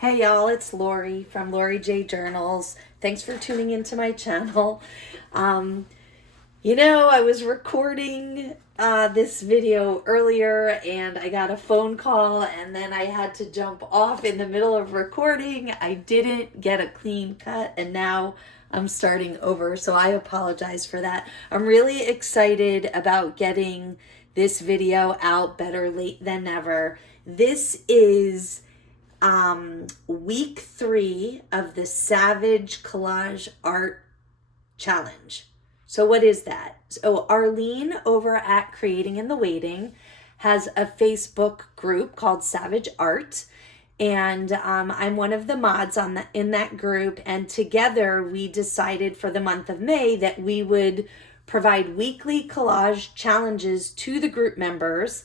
Hey y'all, it's Lori from Lori J Journals. Thanks for tuning into my channel. Um, I was recording this video earlier and I got a phone call and then I had to jump off in the middle of recording. I didn't get a clean cut and now I'm starting over, so I apologize for that. I'm really excited about getting this video out, better late than never. This is week 3 of the Savage Collage Art Challenge. So what is that? So Arlene over at Creating in the Waiting has a Facebook group called Savage Art, and I'm one of the mods in that group, and together we decided for the month of May that we would provide weekly collage challenges to the group members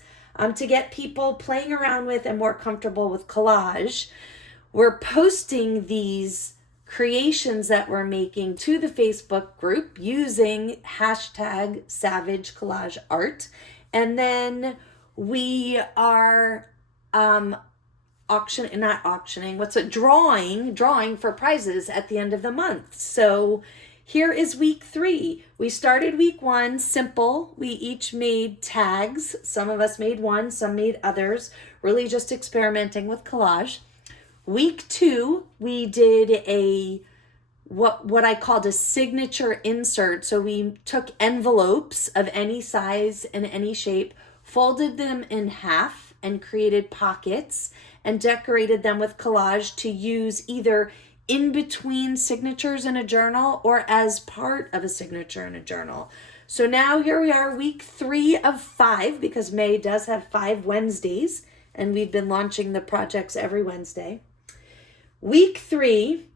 to get people playing around with and more comfortable with collage. We're posting these creations that we're making to the Facebook group using hashtag Savage Collage Art. And then we are drawing for prizes at the end of the month. So here is week 3. We started week 1 simple. We each made tags. Some of us made one, some made others, really just experimenting with collage. Week 2, we did what I called a signature insert. So we took envelopes of any size and any shape, folded them in half and created pockets and decorated them with collage to use either in between signatures in a journal or as part of a signature in a journal. So now here we are, week 3 of 5, because May does have 5 Wednesdays, and we've been launching the projects every Wednesday. Week 3,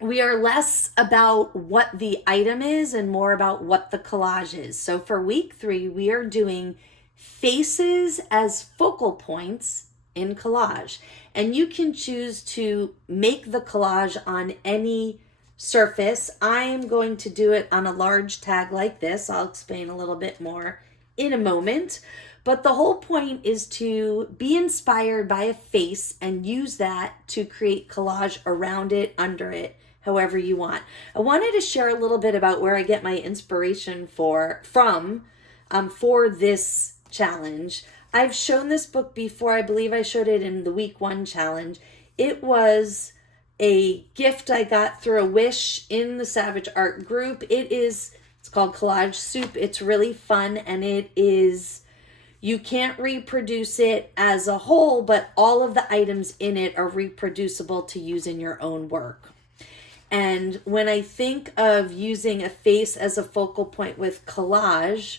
we are less about what the item is and more about what the collage is. So for week 3, we are doing faces as focal points in collage. And you can choose to make the collage on any surface. I am going to do it on a large tag like this. I'll explain a little bit more in a moment. But the whole point is to be inspired by a face and use that to create collage around it, under it, however you want. I wanted to share a little bit about where I get my inspiration from this challenge. I've shown this book before. I believe I showed it in the week 1 challenge. It was a gift I got through a wish in the Savage Art group. It's called Collage Soup. It's really fun, and you can't reproduce it as a whole, but all of the items in it are reproducible to use in your own work. And when I think of using a face as a focal point with collage,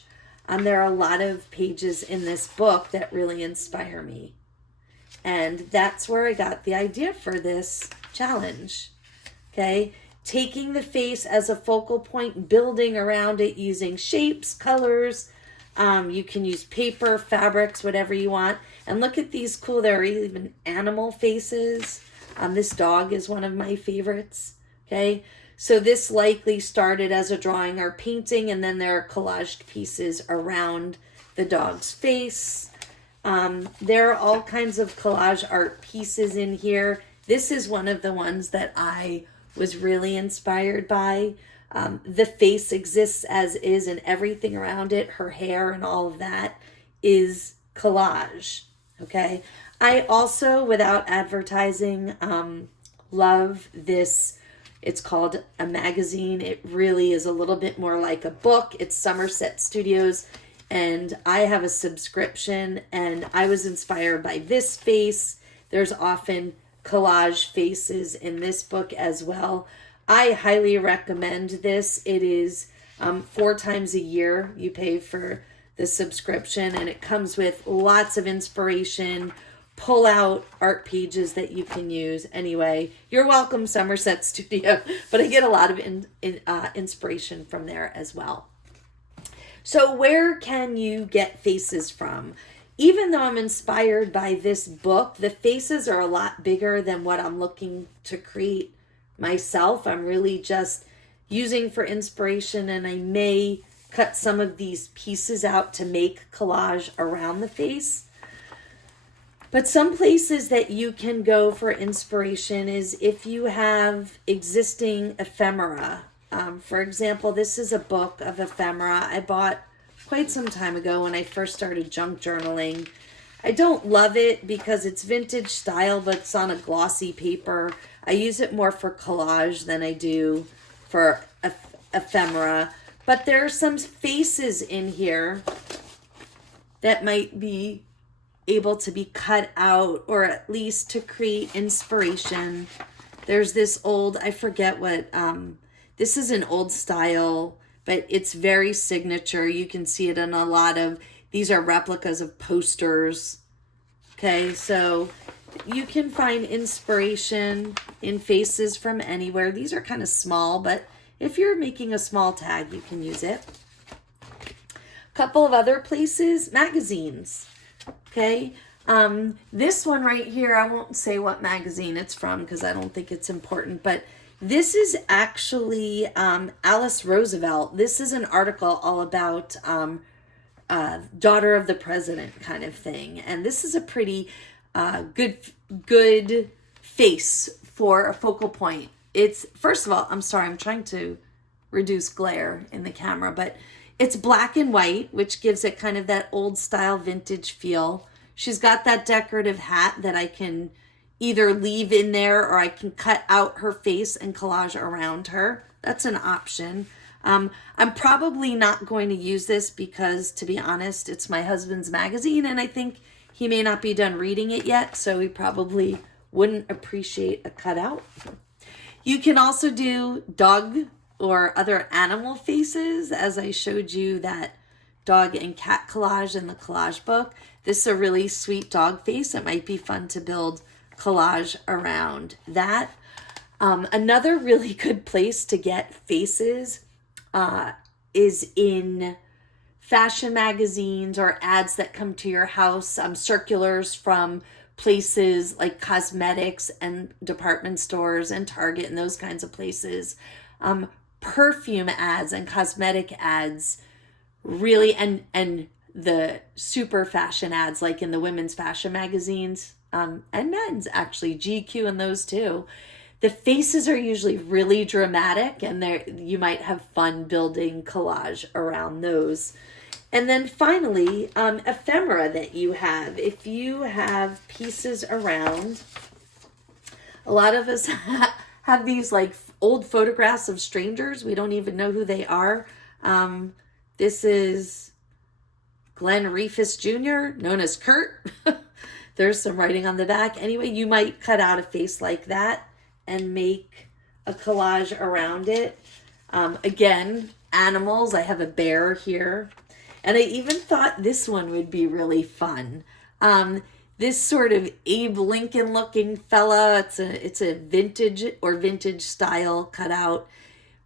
there are a lot of pages in this book that really inspire me. And that's where I got the idea for this challenge. Okay, taking the face as a focal point, building around it using shapes, colors. You can use paper, fabrics, whatever you want. And look at these cool, there are even animal faces. This dog is one of my favorites. Okay, so this likely started as a drawing or painting, and then there are collaged pieces around the dog's face. There are all kinds of collage art pieces in here. This is one of the ones that I was really inspired by. The face exists as is, and everything around it, her hair and all of that, is collage. Okay, I also, without advertising, love this. It's called a magazine. It really is a little bit more like a book. It's Somerset Studios, and I have a subscription, and I was inspired by this face. There's often collage faces in this book as well. I highly recommend this. It is 4 times a year you pay for the subscription, and it comes with lots of inspiration, pull out art pages that you can use. Anyway, you're welcome, Somerset Studio, but I get a lot of inspiration from there as well. So where can you get faces from? Even though I'm inspired by this book, the faces are a lot bigger than what I'm looking to create myself. I'm really just using for inspiration, and I may cut some of these pieces out to make collage around the face. But some places that you can go for inspiration is if you have existing ephemera. For example, this is a book of ephemera I bought quite some time ago when I first started junk journaling. I don't love it because it's vintage style, but it's on a glossy paper. I use it more for collage than I do for ephemera. But there are some faces in here that might be able to be cut out, or at least to create inspiration. There's this old, I forget what, this is an old style, but it's very signature. You can see it in a lot of, these are replicas of posters. Okay, so you can find inspiration in faces from anywhere. These are kind of small, but if you're making a small tag, you can use it. A couple of other places, magazines. Okay, this one right here, I won't say what magazine it's from because I don't think it's important, but this is actually Alice Roosevelt. This is an article all about daughter of the president kind of thing. And this is a pretty good face for a focal point. It's, first of all, I'm sorry, I'm trying to reduce glare in the camera, but it's black and white, which gives it kind of that old style vintage feel. She's got that decorative hat that I can either leave in there or I can cut out her face and collage around her. That's an option. I'm probably not going to use this because, to be honest, it's my husband's magazine and I think he may not be done reading it yet, so he probably wouldn't appreciate a cutout. You can also do dog or other animal faces, as I showed you that dog and cat collage in the collage book. This is a really sweet dog face. It might be fun to build collage around that. Another really good place to get faces is in fashion magazines or ads that come to your house, circulars from places like cosmetics and department stores and Target and those kinds of places. Perfume ads and cosmetic ads really, and the super fashion ads like in the women's fashion magazines, and men's actually, GQ and those too. The faces are usually really dramatic and you might have fun building collage around those. And then finally, ephemera that you have. If you have pieces around, a lot of us have these like old photographs of strangers. We don't even know who they are. This is Glenn Reefus Jr., known as Kurt. There's some writing on the back. Anyway, you might cut out a face like that and make a collage around it. Again, animals. I have a bear here. And I even thought this one would be really fun. This sort of Abe Lincoln looking fella, it's a vintage style cutout,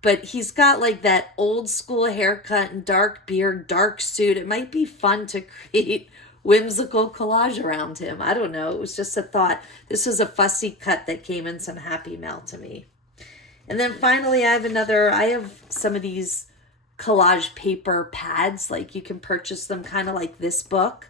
but he's got like that old school haircut and dark beard, dark suit. It might be fun to create whimsical collage around him. I don't know. It was just a thought. This was a fussy cut that came in some happy mail to me. And then finally, I have some of these collage paper pads, like you can purchase them kind of like this book.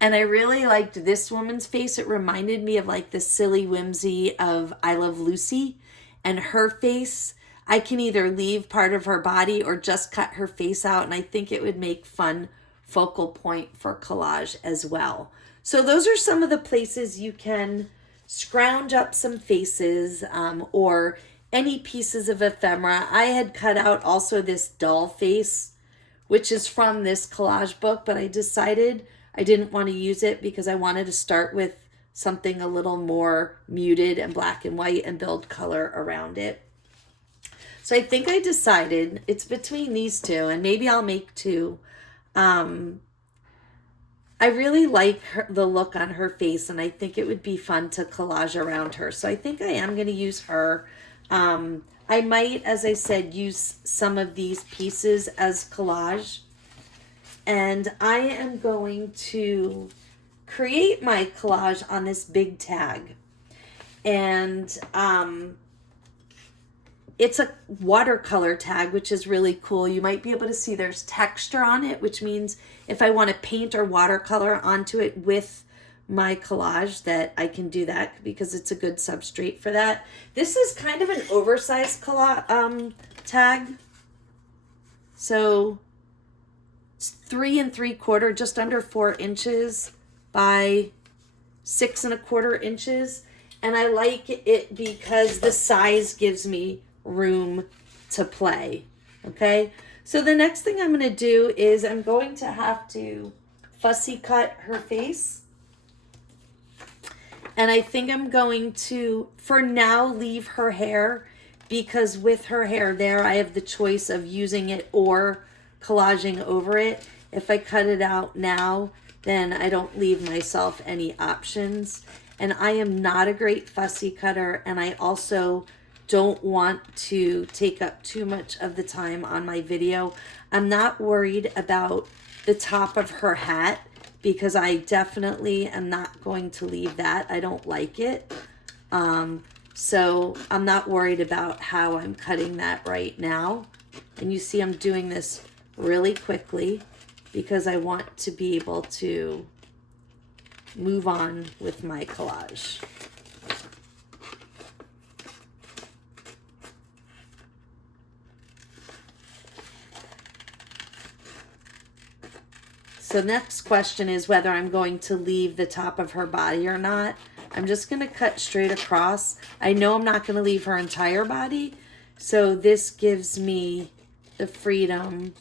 And I really liked this woman's face. It reminded me of like the silly whimsy of I Love Lucy, and her face. I can either leave part of her body or just cut her face out. And I think it would make fun focal point for collage as well. So those are some of the places you can scrounge up some faces, or any pieces of ephemera. I had cut out also this doll face, which is from this collage book, but I decided I didn't want to use it because I wanted to start with something a little more muted and black and white and build color around it. So I think I decided it's between these two, and maybe I'll make two. I really like the look on her face, and I think it would be fun to collage around her. So I think I am going to use her. I might, as I said, use some of these pieces as collage. And I am going to create my collage on this big tag. And it's a watercolor tag, which is really cool. You might be able to see there's texture on it, which means if I want to paint or watercolor onto it with my collage that I can do that because it's a good substrate for that. This is kind of an oversized tag. So it's 3 3/4, just under 4 inches by 6 1/4 inches. And I like it because the size gives me room to play. Okay. So the next thing I'm going to do is I'm going to have to fussy cut her face. And I think I'm going to, for now, leave her hair, because with her hair there, I have the choice of using it or collaging over it. If I cut it out now, then I don't leave myself any options. And I am not a great fussy cutter, and I also don't want to take up too much of the time on my video. I'm not worried about the top of her hat, because I definitely am not going to leave that. I don't like it. So I'm not worried about how I'm cutting that right now. And you see I'm doing this really quickly because I want to be able to move on with my collage. So next question is whether I'm going to leave the top of her body or not. I'm just going to cut straight across. I know I'm not going to leave her entire body, so this gives me the freedom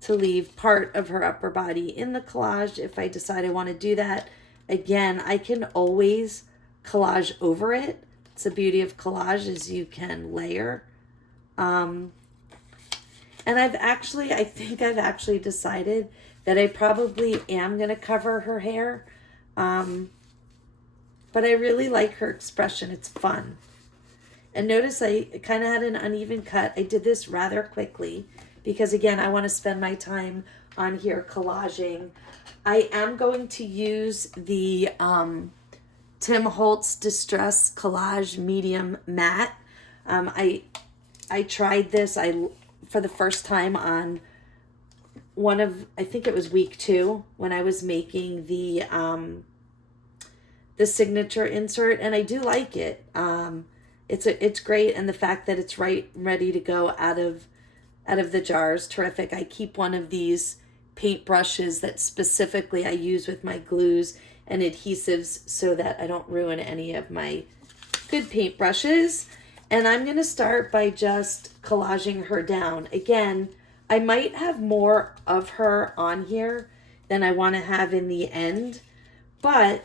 to leave part of her upper body in the collage if I decide I want to do that. Again, I can always collage over it. It's the beauty of collage, is you can layer. And I think I've actually decided that I probably am going to cover her hair. But I really like her expression. It's fun. And notice I kind of had an uneven cut. I did this rather quickly because, again, I want to spend my time on here collaging. I am going to use the Tim Holtz Distress Collage Medium Matte. I tried this for the first time on I think it was week 2 when I was making the signature insert, and I do like it. It's great, and the fact that it's ready to go out of the jar is terrific. I keep one of these paint brushes that specifically I use with my glues and adhesives so that I don't ruin any of my good paint brushes. And I'm going to start by just collaging her down. Again, I might have more of her on here than I want to have in the end, but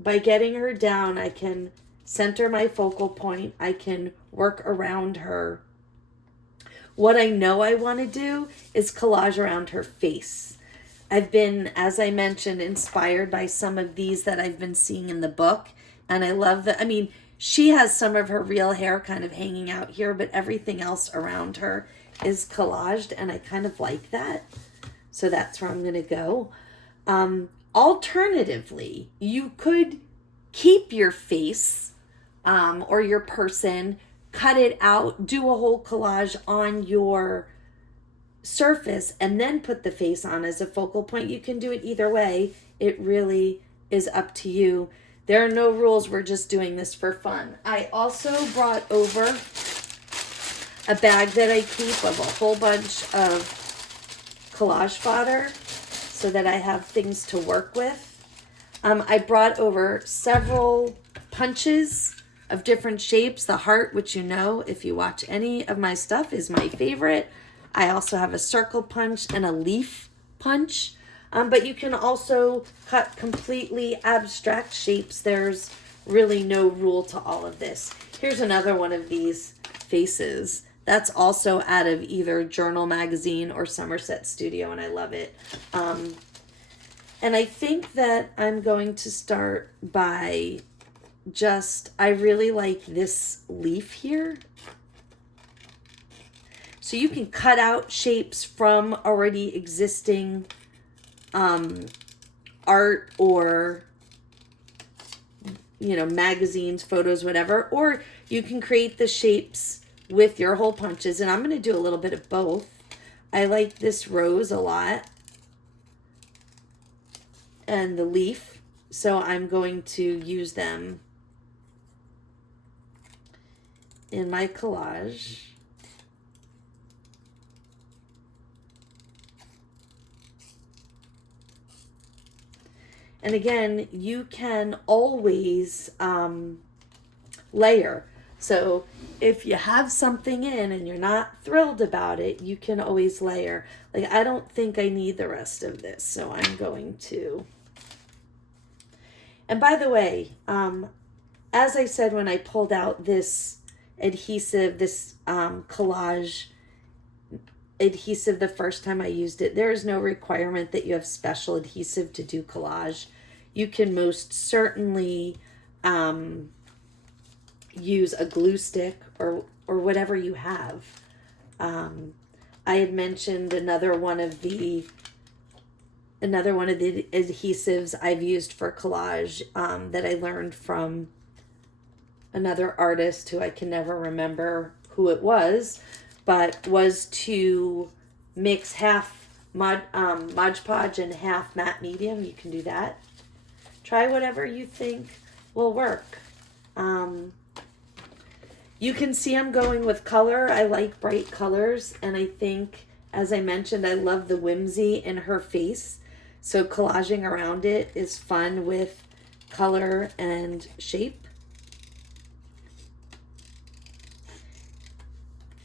by getting her down, I can center my focal point. I can work around her. What I know I want to do is collage around her face. I've been, as I mentioned, inspired by some of these that I've been seeing in the book, and I love that. I mean, she has some of her real hair kind of hanging out here, but everything else around her is collaged, and I kind of like that. So that's where I'm going to go. Alternatively, you could keep your face or your person, cut it out, do a whole collage on your surface, and then put the face on as a focal point. You can do it either way. It really is up to you. There are no rules. We're just doing this for fun. I also brought over a bag that I keep of a whole bunch of collage fodder so that I have things to work with. I brought over several punches of different shapes. The heart, which you know, if you watch any of my stuff, is my favorite. I also have a circle punch and a leaf punch. But you can also cut completely abstract shapes. There's really no rule to all of this. Here's another one of these faces. That's also out of either Journal Magazine or Somerset Studio, and I love it. And I think that I'm going to start by I really like this leaf here. So you can cut out shapes from already existing art or, magazines, photos, whatever. Or you can create the shapes with your hole punches. And I'm going to do a little bit of both. I like this rose a lot. And the leaf. so I'm going to use them in my collage. And again, you can always layer. So if you have something in and you're not thrilled about it, you can always layer. Like, I don't think I need the rest of this, so I'm going to. And by the way, as I said when I pulled out this adhesive, this collage adhesive the first time I used it, there is no requirement that you have special adhesive to do collage. You can most certainly use a glue stick or whatever you have. I had mentioned another one of the adhesives I've used for collage that I learned from another artist who I can never remember who it was, but was to mix half Mod Podge and half matte medium. You can do that. Try whatever you think will work. You can see I'm going with color. I like bright colors, and I think, as I mentioned, I love the whimsy in her face. So collaging around it is fun with color and shape.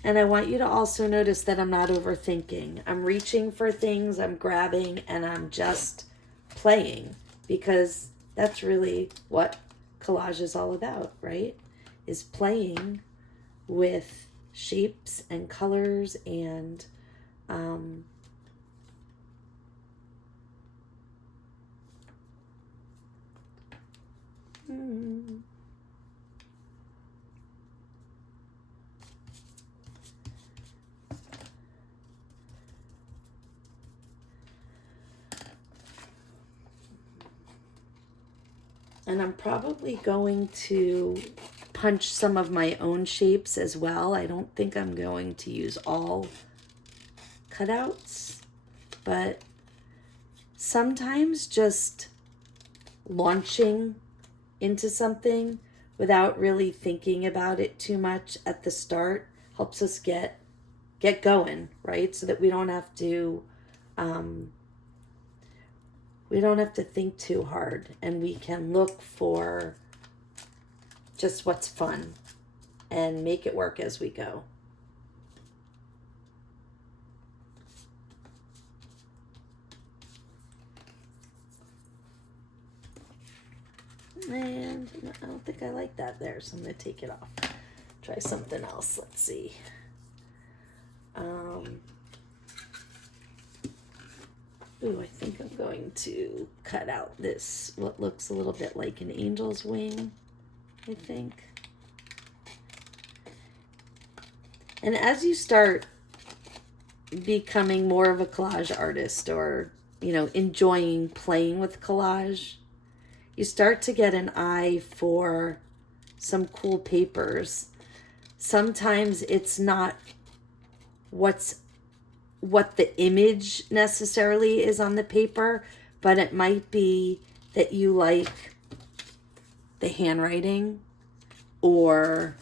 And I want you to also notice that I'm not overthinking. I'm reaching for things, I'm grabbing, and I'm just playing, because that's really what collage is all about, right? Is playing with shapes and colors and and I'm probably going to punch some of my own shapes as well. I don't think I'm going to use all cutouts, but sometimes just launching into something without really thinking about it too much at the start helps us get going, right? So that we don't have to think too hard, and we can look for just what's fun and make it work as we go. And I don't think I like that there, so I'm going to take it off. Try something else. Let's see. Ooh, I think I'm going to cut out this, what looks a little bit like an angel's wing, I think. And as you start becoming more of a collage artist, or, you know, enjoying playing with collage, you start to get an eye for some cool papers. Sometimes it's not what the image necessarily is on the paper, but it might be that you like the handwriting or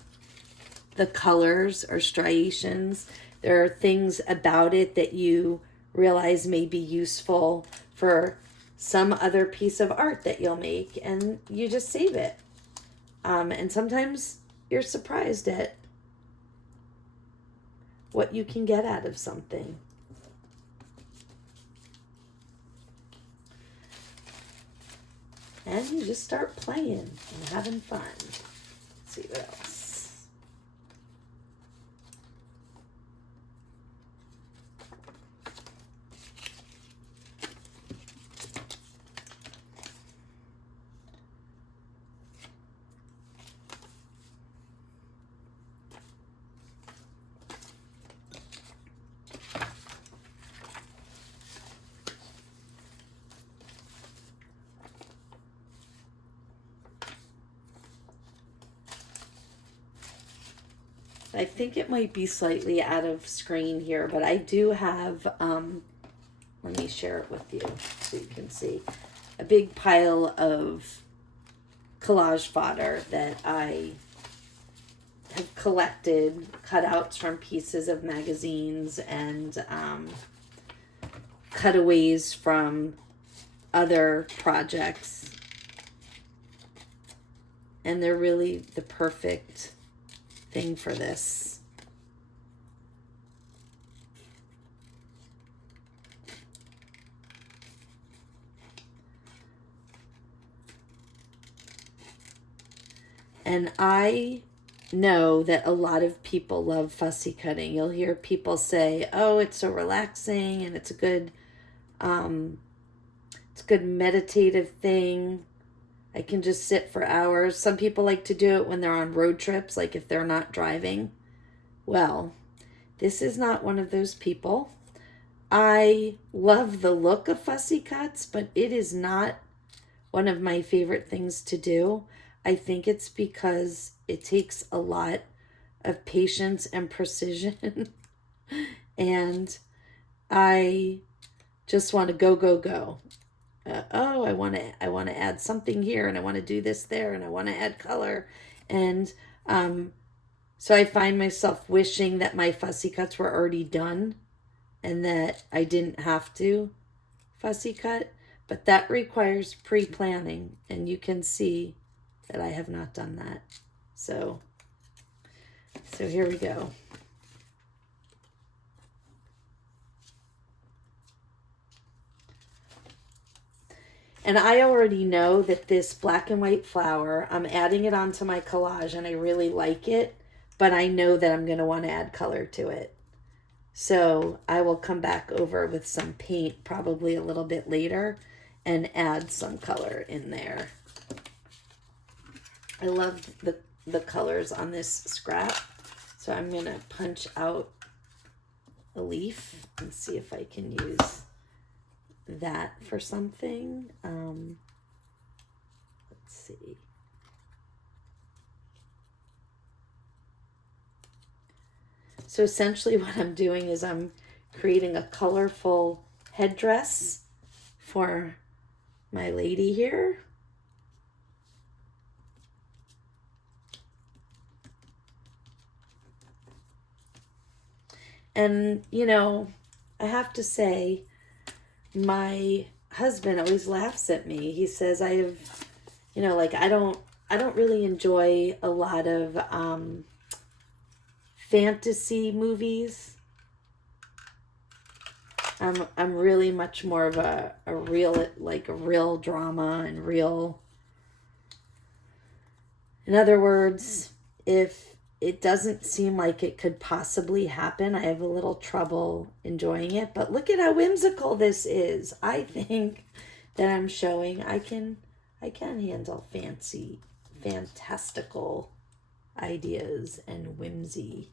the colors or striations. There are things about it that you realize may be useful for some other piece of art that you'll make, and you just save it. And sometimes you're surprised at what you can get out of something. And you just start playing and having fun. Let's see what else. I think it might be slightly out of screen here, but I do have, let me share it with you so you can see. a big pile of collage fodder that I have collected, cutouts from pieces of magazines and cutaways from other projects. And they're really the perfect thing for this. And I know that a lot of people love fussy cutting. You'll hear people say, "Oh, it's so relaxing and it's a good meditative thing. I can just sit for hours." Some people like to do it when they're on road trips, like if they're not driving. Well, this is not one of those people. I love the look of fussy cuts, but it is not one of my favorite things to do. I think it's because it takes a lot of patience and precision. And I just want to go. I want to add something here, and I want to do this there, and I want to add color. And so I find myself wishing that my fussy cuts were already done and that I didn't have to fussy cut. But that requires pre-planning, and you can see that I have not done that. So here we go. And I already know that this black and white flower, I'm adding it onto my collage and I really like it, but I know that I'm going to want to add color to it. So I will come back over with some paint probably a little bit later and add some color in there. I love the colors on this scrap. So I'm going to punch out a leaf and see if I can use that for something. Let's see. So essentially what I'm doing is I'm creating a colorful headdress for my lady here. And, you know, I have to say, my husband always laughs at me. He says I have, you know, like I don't really enjoy a lot of fantasy movies. I'm really much more of a real drama and real. In other words, if it doesn't seem like it could possibly happen, I have a little trouble enjoying it. But look at how whimsical this is. I think that I'm showing I can handle fantastical ideas and whimsy.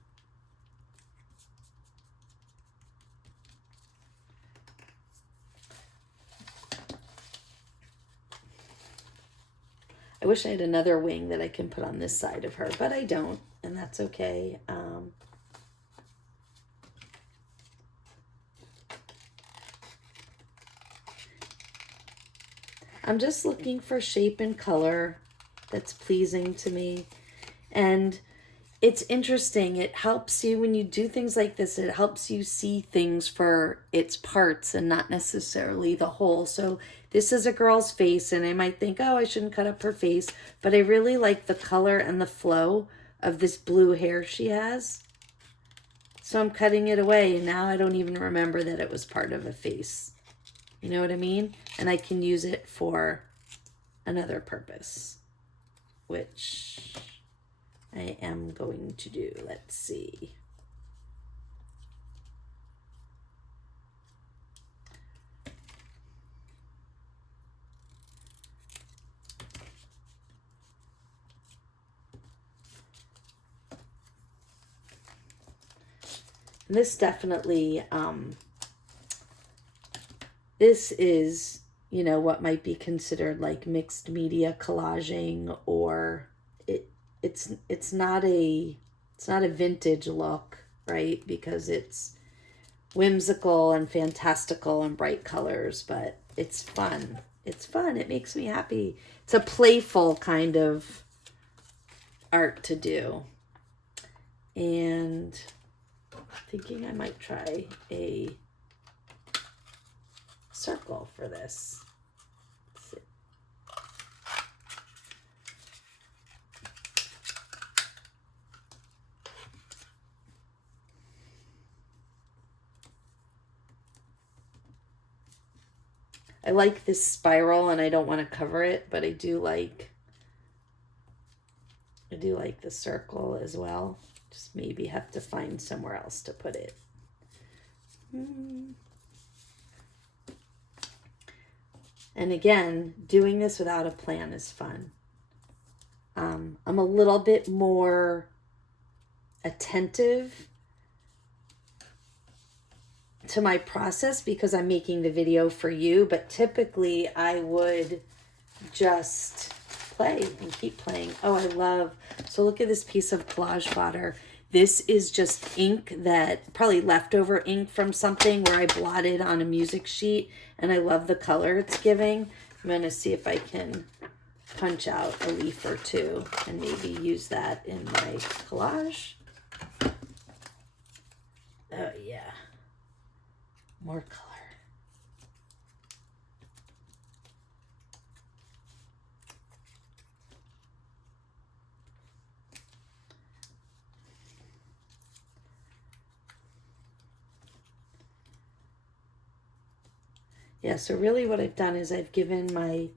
I wish I had another wing that I can put on this side of her, but I don't, and that's okay. I'm just looking for shape and color that's pleasing to me. And it's interesting. It helps you when you do things like this. It helps you see things for its parts and not necessarily the whole. So this is a girl's face, and I might think, oh, I shouldn't cut up her face. But I really like the color and the flow of this blue hair she has. So I'm cutting it away, and now I don't even remember that it was part of a face. You know what I mean? And I can use it for another purpose, which I am going to do. Let's see. This definitely, this is, you know, what might be considered like mixed media collaging, or it's not a vintage look, right? Because it's whimsical and fantastical and bright colors, but it's fun. It's fun. It makes me happy. It's a playful kind of art to do. And thinking I might try a circle for this. Let's see. I like this spiral and I don't want to cover it, but I do like the circle as well. Just maybe have to find somewhere else to put it. And again, doing this without a plan is fun. I'm a little bit more attentive to my process because I'm making the video for you, but typically I would just play and keep playing. Oh, I love, so look at this piece of collage fodder. This is just ink that, probably leftover ink from something where I blotted on a music sheet, and I love the color it's giving. I'm going to see if I can punch out a leaf or two and maybe use that in my collage. Oh yeah, more color. Yeah, so really what I've done is I've given my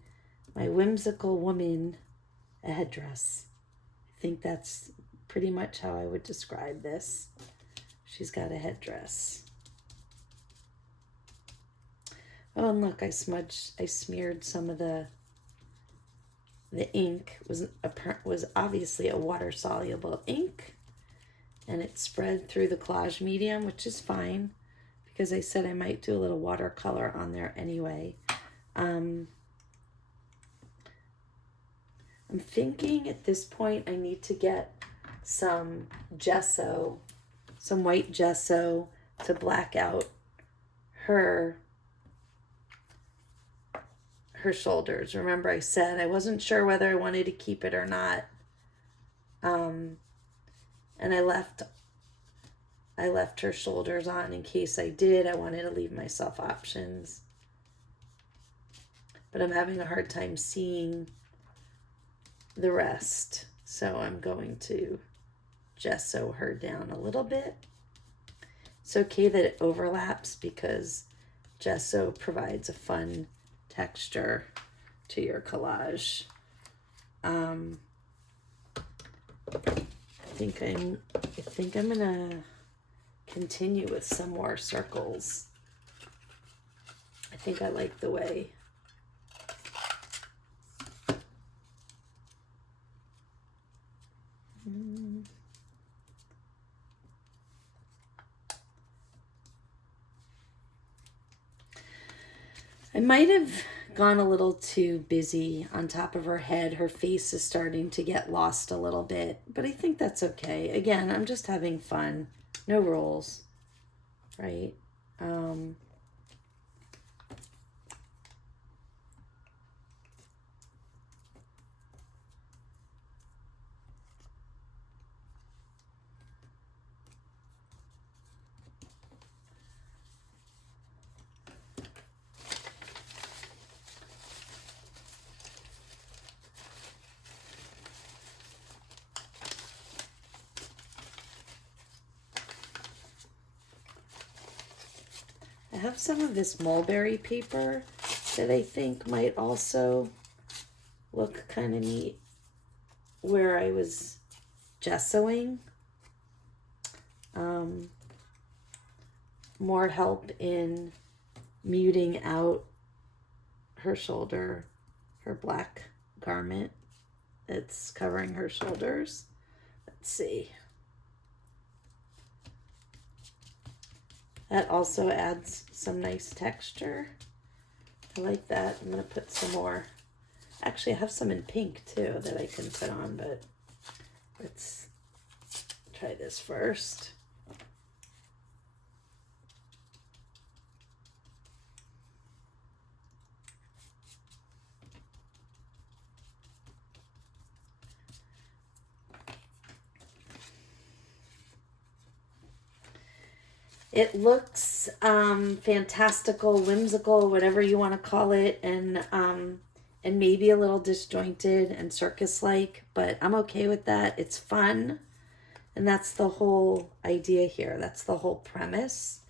whimsical woman a headdress. I think that's pretty much how I would describe this. She's got a headdress. Oh, and look, I smeared some of the ink was obviously a water-soluble ink, and it spread through the collage medium, which is fine because I said I might do a little watercolor on there anyway. I'm thinking at this point I need to get some gesso, some white gesso to black out her shoulders. Remember I said I wasn't sure whether I wanted to keep it or not. And I left her shoulders on in case I did. I wanted to leave myself options. But I'm having a hard time seeing the rest. So I'm going to gesso her down a little bit. It's okay that it overlaps because gesso provides a fun texture to your collage. I think I'm gonna continue with some more circles. I think I like the way I might have gone a little too busy on top of her head. Her face is starting to get lost a little bit, but I think that's okay. Again, I'm just having fun. No rules, right? I have some of this mulberry paper that I think might also look kind of neat where I was gessoing. More help in muting out her shoulder, her black garment that's covering her shoulders. Let's see. That also adds some nice texture. I like that. I'm going to put some more. Actually, I have some in pink too that I can put on, but let's try this first. It looks fantastical, whimsical, whatever you want to call it, and maybe a little disjointed and circus-like, but I'm okay with that. It's fun, and that's the whole idea here. That's the whole premise,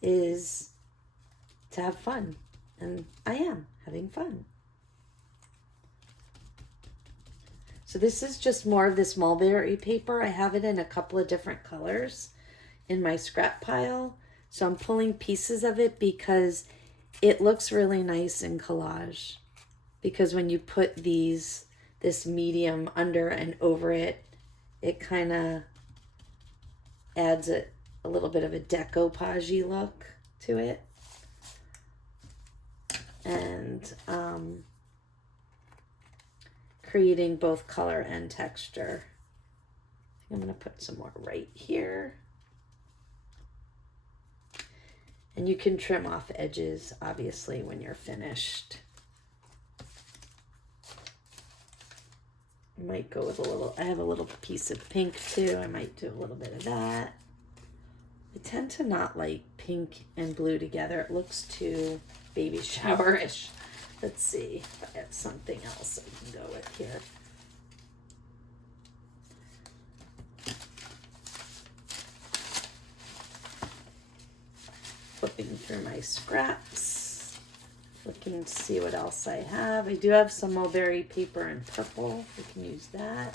is to have fun, and I am having fun. So this is just more of this mulberry paper. I have it in a couple of different colors in my scrap pile. So I'm pulling pieces of it because it looks really nice in collage. Because when you put this medium under and over it, it kind of adds a little bit of a decoupage-y look to it. And creating both color and texture. I'm going to put some more right here. And you can trim off edges, obviously, when you're finished. I might go with I have a little piece of pink too. I might do a little bit of that. I tend to not like pink and blue together. It looks too baby shower-ish. Let's see if I have something else I can go with here. Flipping through my scraps, looking to see what else I have. I do have some mulberry paper in purple. We can use that.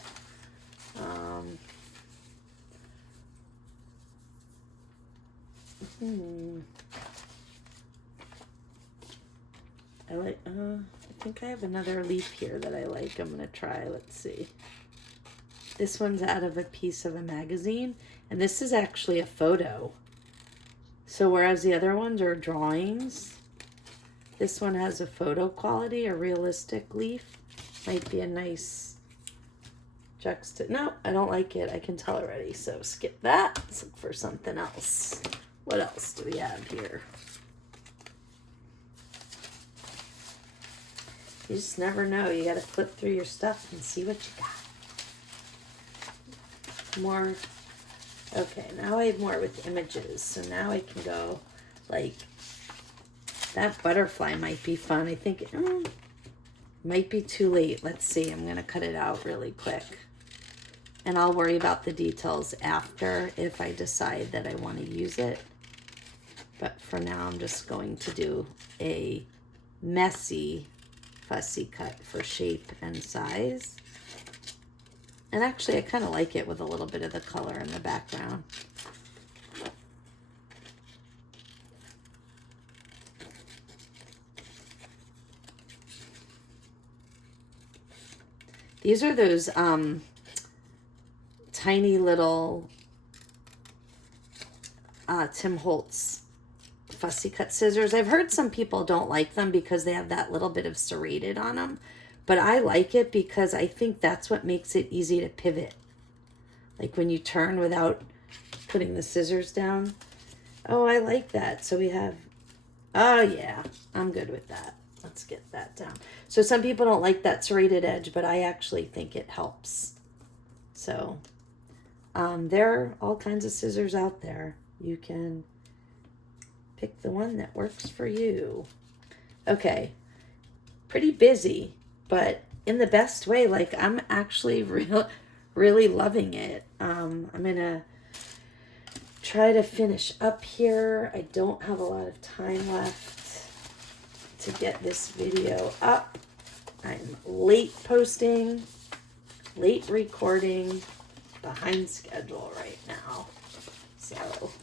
I think I have another leaf here that I like. I'm gonna try. Let's see. This one's out of a piece of a magazine, and this is actually a photo. So whereas the other ones are drawings, this one has a photo quality, a realistic leaf. Might be a nice no, I don't like it. I can tell already. So skip that. Let's look for something else. What else do we have here? You just never know. You got to flip through your stuff and see what you got. More. Okay, now I have more with images. So now I can go like, that butterfly might be fun. I think it might be too late. Let's see. I'm going to cut it out really quick. And I'll worry about the details after if I decide that I want to use it. But for now, I'm just going to do a messy fussy cut for shape and size. And actually, I kind of like it with a little bit of the color in the background. These are those tiny little Tim Holtz fussy cut scissors. I've heard some people don't like them because they have that little bit of serrated on them. But I like it because I think that's what makes it easy to pivot. Like when you turn without putting the scissors down. Oh, I like that. So we have, oh yeah, I'm good with that. Let's get that down. So some people don't like that serrated edge, but I actually think it helps. So there are all kinds of scissors out there. You can pick the one that works for you. Okay, pretty busy, but in the best way. Like I'm actually really loving it. I'm gonna try to finish up here. I don't have a lot of time left to get this video up. I'm late posting, late recording, behind schedule right now. So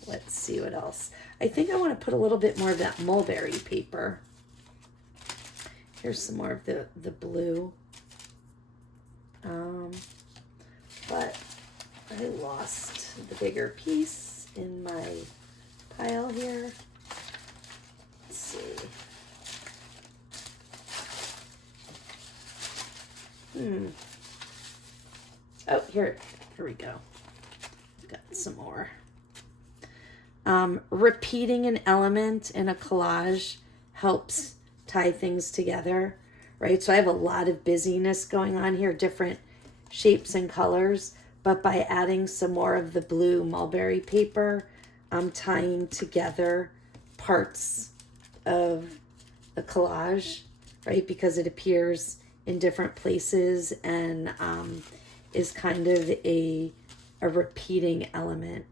let's see what else. I think I want to put a little bit more of that mulberry paper. Here's some more of the blue. But I lost the bigger piece in my pile here. Let's see. Oh, here we go. Got some more. Repeating an element in a collage helps tie things together, right? So I have a lot of busyness going on here, different shapes and colors, but by adding some more of the blue mulberry paper, I'm tying together parts of the collage, right? Because it appears in different places and is kind of a repeating element.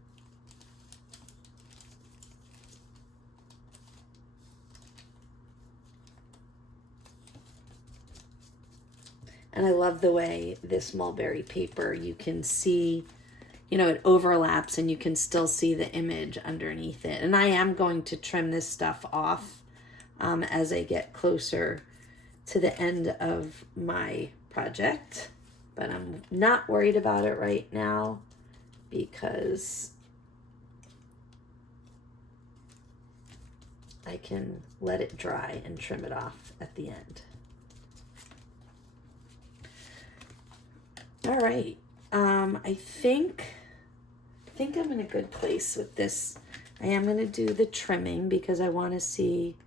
And I love the way this mulberry paper, you can see, you know, it overlaps and you can still see the image underneath it. And I am going to trim this stuff off as I get closer to the end of my project. But I'm not worried about it right now because I can let it dry and trim it off at the end. All right, I think I'm in a good place with this. I am going to do the trimming because I want to see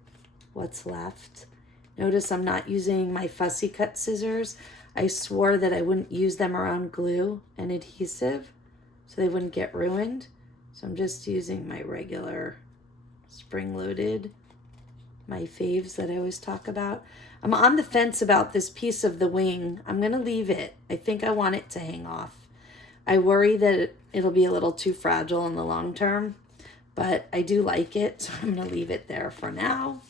what's left. Notice I'm not using my fussy cut scissors. I swore that I wouldn't use them around glue and adhesive so they wouldn't get ruined. So I'm just using my regular spring-loaded, my faves that I always talk about. I'm on the fence about this piece of the wing. I'm going to leave it. I think I want it to hang off. I worry that it'll be a little too fragile in the long term, but I do like it, so I'm going to leave it there for now.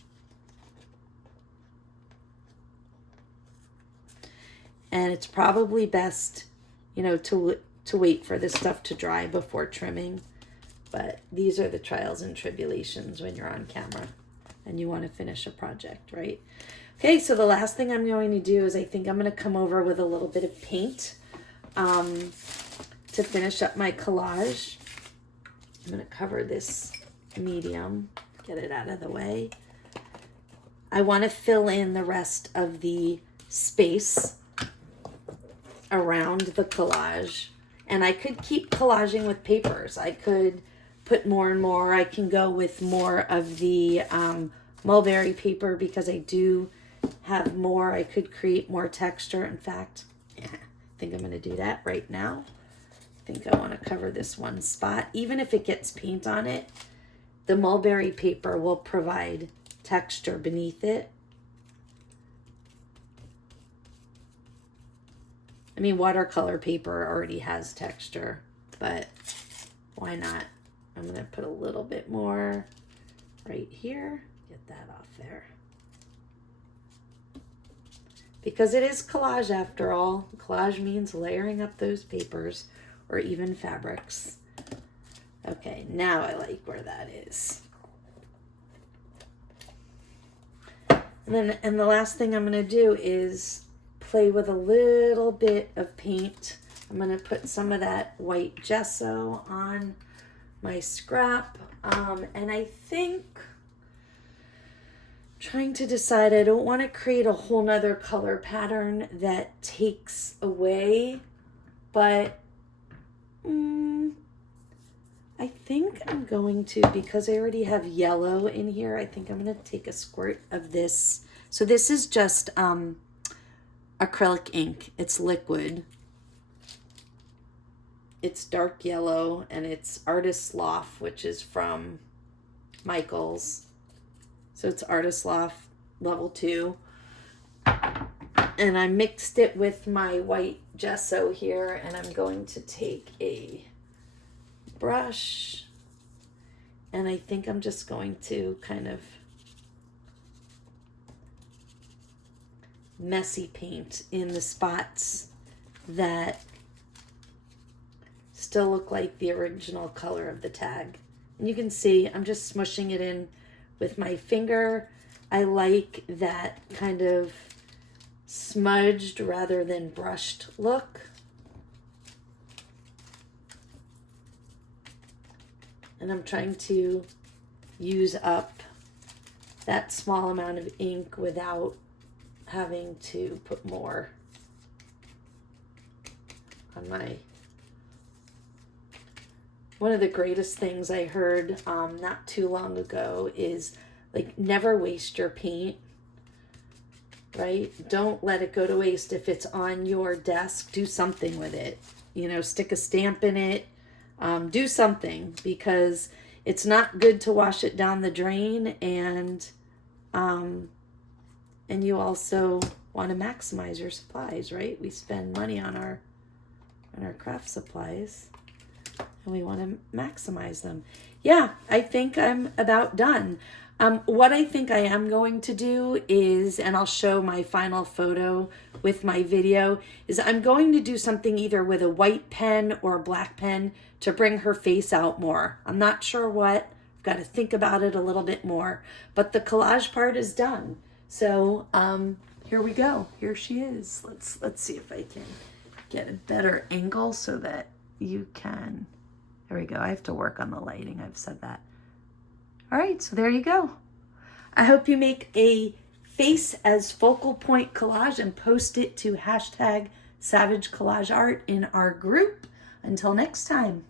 And it's probably best, you know, to wait for this stuff to dry before trimming. But these are the trials and tribulations when you're on camera and you want to finish a project, right? Okay, so the last thing I'm going to do is I think I'm going to come over with a little bit of paint to finish up my collage. I'm going to cover this medium, get it out of the way. I want to fill in the rest of the space around the collage. And I could keep collaging with papers. I could put more and more. I can go with more of the mulberry paper because I do have more. I could create more texture. In fact, I think I'm going to do that right now. I think I want to cover this one spot. Even if it gets paint on it, the mulberry paper will provide texture beneath it. I mean, watercolor paper already has texture, but why not? I'm going to put a little bit more right here. Get that off there. Because it is collage after all. Collage means layering up those papers or even fabrics. Okay, now I like where that is. And the last thing I'm going to do is play with a little bit of paint. I'm going to put some of that white gesso on my scrap. And I think trying to decide, I don't want to create a whole nother color pattern that takes away, but I think I'm going to, because I already have yellow in here, I think I'm going to take a squirt of this. So this is just acrylic ink. It's liquid. It's dark yellow and it's Artist Loft, which is from Michaels. So it's Artist Loft level 2. And I mixed it with my white gesso here, and I'm going to take a brush, and I think I'm just going to kind of messy paint in the spots that still look like the original color of the tag. And you can see I'm just smushing it in with my finger. I like that kind of smudged rather than brushed look. And I'm trying to use up that small amount of ink without having to put more on my... One of the greatest things I heard not too long ago is, like, never waste your paint, right? Don't let it go to waste. If it's on your desk, do something with it. You know, stick a stamp in it. Do something, because it's not good to wash it down the drain, and you also want to maximize your supplies, right? We spend money on our craft supplies, and we want to maximize them. Yeah, I think I'm about done. What I think I am going to do is, and I'll show my final photo with my video, is I'm going to do something either with a white pen or a black pen to bring her face out more. I'm not sure what. I've got to think about it a little bit more. But the collage part is done. So here we go. Here she is. Let's see if I can get a better angle so that you can. There we go. I have to work on the lighting. I've said that. All right, so there you go. I hope you make a face as focal point collage and post it to #SavageCollageArt in our group. Until next time.